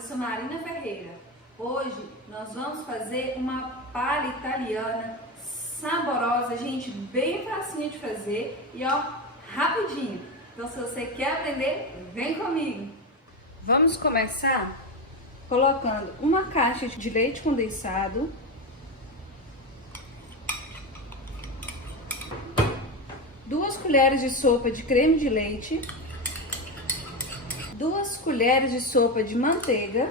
eu sou Marina Ferreira. Hoje nós vamos fazer uma palha italiana saborosa, gente, bem facinha de fazer e ó, rapidinho. Então se você quer aprender, vem comigo. Vamos começar colocando uma caixa de leite condensado, 2 colheres de sopa de creme de leite, 2 colheres de sopa de manteiga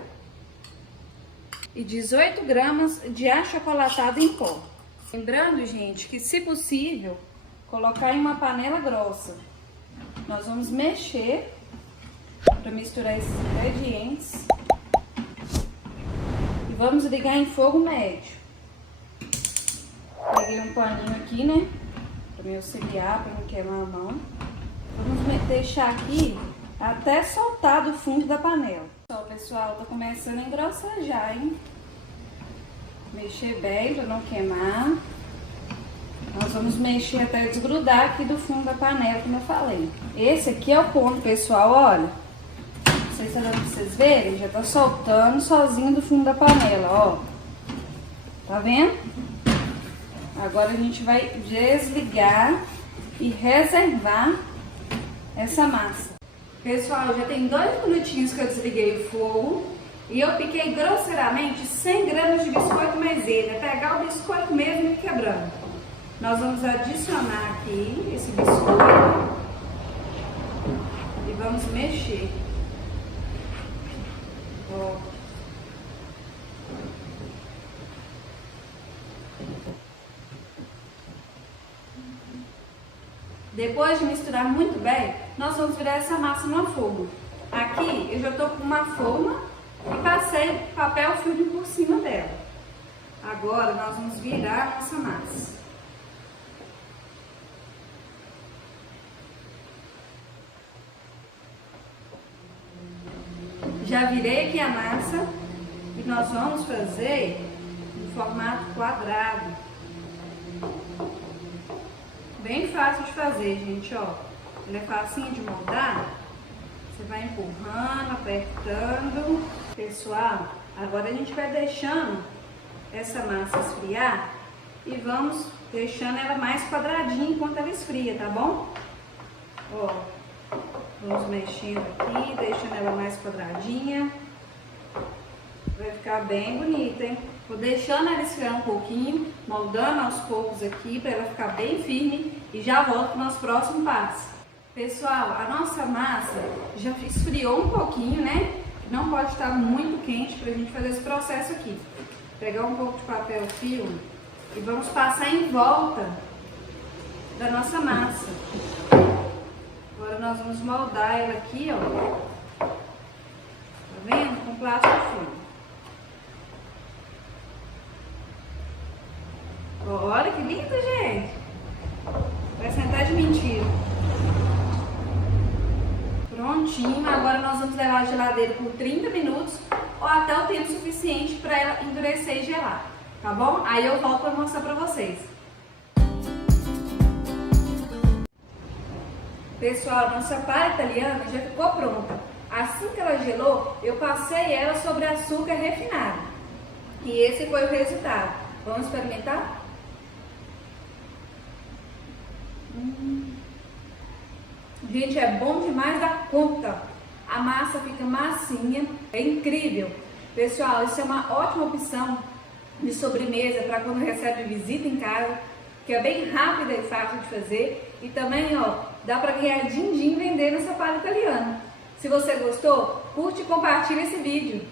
e 18 gramas de achocolatado em pó. Lembrando, gente, que se possível, colocar em uma panela grossa. Nós vamos mexer para misturar esses ingredientes e vamos ligar em fogo médio. Peguei um paninho aqui, né, para me auxiliar, para não queimar a mão. Vamos deixar aqui até soltar do fundo da panela. Ó, pessoal, tá começando a engrossar já, hein? Mexer bem para não queimar. Nós vamos mexer até desgrudar aqui do fundo da panela, como eu falei. Esse aqui é o ponto, pessoal, olha. Não sei se tá dando pra vocês verem, já tá soltando sozinho do fundo da panela, ó. Tá vendo? Agora a gente vai desligar e reservar essa massa. Pessoal, já tem 2 minutinhos que eu desliguei o fogo e eu piquei grosseiramente 100 gramas de biscoito maisena. É pegar o biscoito mesmo e quebrando. Nós vamos adicionar aqui esse biscoito e vamos mexer. Ó. Depois de misturar muito bem, nós vamos virar essa massa no fogo. Aqui eu já estou com uma forma e passei papel filme por cima dela. Agora nós vamos virar a nossa massa. Já virei aqui a massa e nós vamos fazer em formato quadrado. Bem fácil de fazer, gente, ó. Ele é facinho de moldar. Você vai empurrando, apertando. Pessoal, agora a gente vai deixando essa massa esfriar e vamos deixando ela mais quadradinha enquanto ela esfria, tá bom? Ó, vamos mexendo aqui, deixando ela mais quadradinha. Vai ficar bem bonita, hein? Vou deixando ela esfriar um pouquinho, moldando aos poucos aqui para ela ficar bem firme e já volto para o nosso próximo passo. Pessoal, a nossa massa já esfriou um pouquinho, né? Não pode estar muito quente para a gente fazer esse processo aqui. Vou pegar um pouco de papel filme e vamos passar em volta da nossa massa. Agora nós vamos moldar ela aqui, ó. Tá vendo? Com plástico filme. Olha que lindo, gente! Vai sentar de mentira. Prontinho, agora nós vamos levar a geladeira por 30 minutos ou até o tempo suficiente para ela endurecer e gelar, tá bom? Aí eu volto para mostrar para vocês. Pessoal, a nossa palha italiana já ficou pronta. Assim que ela gelou, eu passei ela sobre açúcar refinado. E esse foi o resultado. Vamos experimentar? Gente, é bom demais da conta. A massa fica massinha, é incrível. Pessoal, isso é uma ótima opção de sobremesa para quando recebe visita em casa, que é bem rápida e fácil de fazer. E também, ó, dá para ganhar din-din vendendo essa palha italiana. Se você gostou, curte e compartilha esse vídeo.